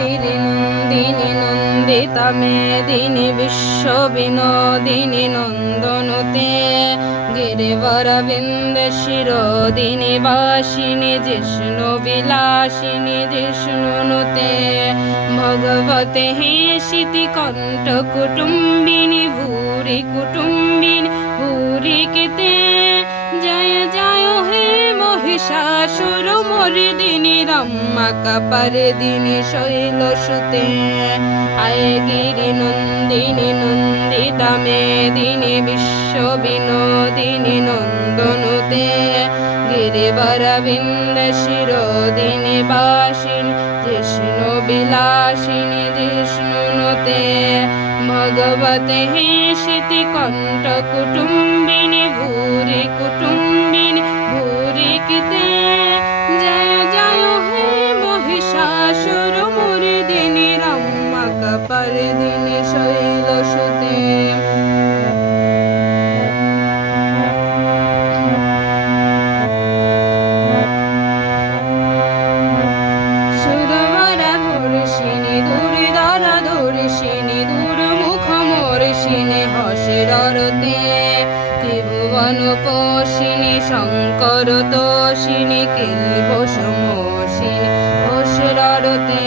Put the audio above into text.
গিরিনন্দিনী নন্দিতা মেদিনী বিশ্ব বিনোদিনী নন্দনুতে গিরিবরবিন্দ শিরোদিনী বাসিনী জিষ্ণু বিলাসিনী জিষ্ণুনুতে ভগবতে হেশিতি কণ্ঠ কুটুম্বিনী ভূরি কুটুম্বিনী ভূরি কিতে জয় জয় হে মহিষাসুর মর্দিনী রম্মাকা পরদিনী শৈলসুতে আয় গিরি নন্দিনী নন্দিতা মেদিনী বিশ্ব বিনোদিনী নন্দনুতে গিরিবরবিন্দ শিরোদিনী বাসিনী জিষ্ণু বিলাসিনী জিষ্ণুনুতে ভগবতে হেশিতি কণ্ঠ কুটুম্বিনী ভূরি কুটুম্বিনী ভূরি কিতে জয় জয় হে মহিষাসুর মর্দিনী রম্মাকা পরদিনী শৈলসুতে সুরবরা ধর্ষিণী দুর্ধরা ধর্ষিণী দুর্মুখ মর্ষিণী হসিররতে ত্রিভুবন পোষিণী শঙ্কর তোষিণী কিল্বসমোষিণী হসিররতে